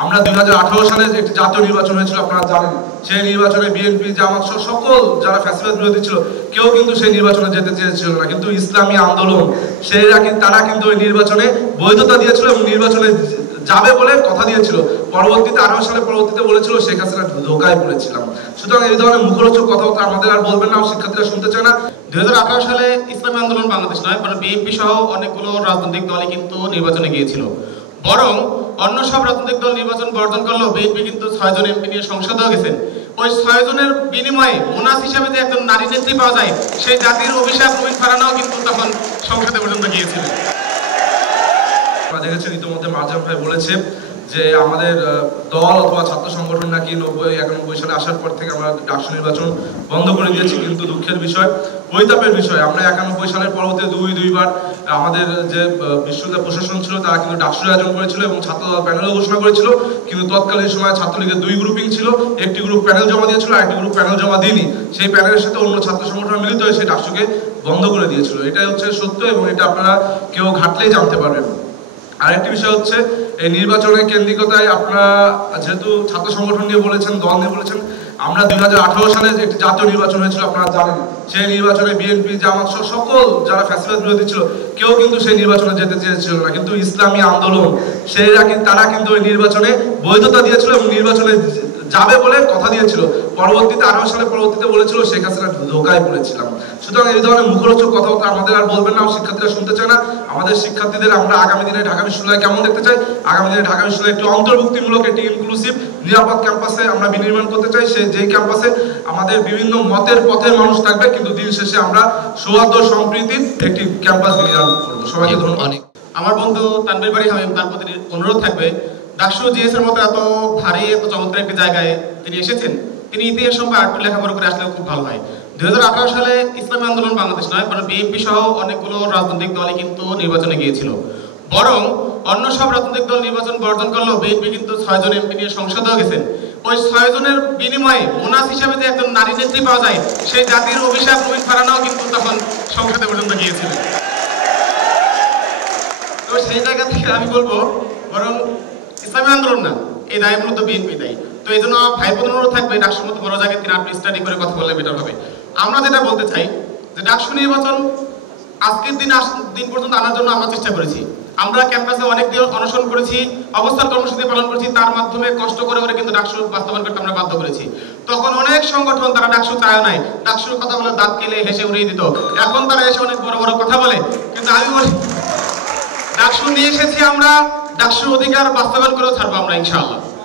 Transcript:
আমরা 2018 সালে একটি জাতীয় নির্বাচন হয়েছিল, আপনারা জানেন। সেই নির্বাচনে বিএনপি, জামাত সহ সকল যারা ফ্যাসিবাদ বিরোধী ছিল কেউ কিন্তু সেই নির্বাচনে যেতে চেয়েছিল না, কিন্তু ইসলামী আন্দোলন তারা কিন্তু ওই নির্বাচনে বৈধতা দিয়েছিল এবং নির্বাচনে যাবে বলে কথা দিয়েছিল। পরবর্তীতে 18 সালে বলেছিল শেখ হাসিনা ধোকায় পড়েছিলাম। সুতরাং এই ধরনের মুখরোচক কথাবার্তা আমাদের আর বলবেন না, শিক্ষার্থীরা শুনতে চায় না। 2018 সালে ইসলামী আন্দোলন বাংলাদেশ নয়, কারণ বিএনপি সহ অনেকগুলো রাজনৈতিক দলই কিন্তু নির্বাচনে গিয়েছিল। বরং অন্য সব রাজনৈতিক দল নির্বাচন বর্জন করলেও বিএনপি কিন্তু 6 জন এমপি নিয়ে সংসদেও গেছেন। ওই 6 জনের বিনিময়ে মোনাস হিসাবে যে একজন নারী নেত্রী পাওয়া যায়, সেই জাতির অভিশাপ রুমিন ফারহানাও কিন্তু তখন সংসদে পর্যন্ত গিয়েছিলেন। আপনারা দেখেছেন ইতিমধ্যে মারজান ভাই বলেছে যে আমাদের দল অথবা ছাত্র সংগঠন নাকি 90-91 সালে আসার পর থেকে আমরা ডাকসু নির্বাচন বন্ধ করে দিয়েছি। কিন্তু দুঃখের বিষয়, পরিতাপের বিষয়, আমরা 91 সালের পরবর্তী দুইবার আমাদের যে বিশ্ববিদ্যালয় প্রশাসন ছিল তারা কিন্তু ডাকসুর আয়োজন করেছিল এবং ছাত্র প্যানেলও ঘোষণা করেছিল। কিন্তু তৎকালীন সময় ছাত্রলীগের 2 গ্রুপিং ছিল, একটি গ্রুপ প্যানেল জমা দিয়েছিল আর একটি গ্রুপ প্যানেল জমা দিইনি। সেই প্যানেলের সাথে অন্য ছাত্র সংগঠন মিলিত হয়ে সেই ডাকসুকে বন্ধ করে দিয়েছিল। এটাই হচ্ছে সত্য এবং এটা আপনারা কেউ ঘাটলেই জানতে পারবেন। আরেকটি বিষয় হচ্ছে এই নির্বাচনের কেন্দ্রিকতায় আপনারা যেহেতু ছাত্র সংগঠন নিয়ে বলেছেন, দল নিয়ে বলেছেন, আমরা 2018 সালে একটি জাতীয় নির্বাচন হয়েছিল, আপনারা জানেন। সেই নির্বাচনে বিএনপি, জামাত সহ সকল যারা ফ্যাসিবাদ বিরোধী ছিল কেউ কিন্তু সেই নির্বাচনে যেতে চেয়েছিল না, কিন্তু ইসলামী আন্দোলন তারা কিন্তু ওই নির্বাচনে বৈধতা দিয়েছিল এবং নির্বাচনে যাবে বলে কথা দিয়েছিল। পরবর্তীতে 18 সালে বলেছিল শেখ হাসিনা ধোকায় পড়েছিলাম। সুতরাং এই ধরনের মুখরোচক কথাবার্তা আমাদের আর বলবেন না, শিক্ষার্থীরা শুনতে চায় না। আমাদের শিক্ষার্থীদের আমরা আগামী দিনে ঢাকা বিশ্ববিদ্যালয় কেমন দেখতে চাই, আগামী দিনে ঢাকা বিশ্ববিদ্যালয় একটি অন্তর্ভুক্তিমূলক, একটি ইনক্লুসিভ নিরাপদ ক্যাম্পাসে আমরা বিনির্মাণ করতে চাই। যেই ক্যাম্পাসে আমাদের বিভিন্ন মতের পথের মানুষ থাকবে, কিন্তু দিন শেষে আমরা সৌহার্দ্য সম্প্রীতির একটি ক্যাম্পাস বিনির্মাণ করবো। সবাইকে ধন্যবাদ। আমার বন্ধু তানভীর বাড়ি হামিম, তার প্রতি অনুরোধ থাকবে, ডাকসু জিএস এর মতো এত ভারী এত চমৎকার একটি জায়গায় তিনি এসেছেন, তিনি ইতিহাস সম্পর্কে আরেকটু লেখাপড়া করে আসলে খুব ভালো হয়। 2018 সালে ইসলামী আন্দোলন বাংলাদেশ নয়, কারণ বিএনপি সহ অনেকগুলো রাজনৈতিক দলই কিন্তু নির্বাচনে গিয়েছিল। বরং অন্য সব রাজনৈতিক দল নির্বাচন বর্জন করলেও বিএনপি কিন্তু 6 জন এমপি নিয়ে সংসদেও গেছেন। ওই 6 জনের বিনিময়ে মোনাস হিসাবে যে একজন নারী নেত্রী পাওয়া যায়, সেই জাতির অভিশাপ রুমিন ফারহানাও কিন্তু তখন সংসদে পর্যন্ত গিয়েছিলেন। তো সেই জায়গা থেকে আমি বলবো, বরং ইসলামী আন্দোলন না, এই দায় মূলত বিএনপি দায়ী। তো এই জন্য ভাই বোন অনুরোধ থাকবে, ডাকসুর মতো বড় জায়গায় তিনি আপনি স্টাডি করে কথা বললে বেটার হবে। আমরা যেটা বলতে চাই যে ডাকসু নির্বাচন আজকের দিন পর্যন্ত আনার জন্য আমরা চেষ্টা করেছি। আমরা ক্যাম্পাসে অনেক দিন অনশন করেছি, অবস্থান কর্মসূচি পালন করেছি, তার মাধ্যমে কষ্ট করে কিন্তু ডাকসু বাস্তবায়ন করতে আমরা বাধ্য করেছি। তখন অনেক সংগঠন তারা ডাকসু চায় নাই, ডাকসুর কথা বলে দাঁত কেলে হেসে উড়িয়ে দিত। এখন তারা এসে অনেক বড় বড় কথা বলে, কিন্তু আমি বলি ডাকসু নিয়ে এসেছি আমরা, ডাকসুর অধিকার বাস্তবায়ন করেও ছাড়বো আমরা ইনশাআল্লাহ।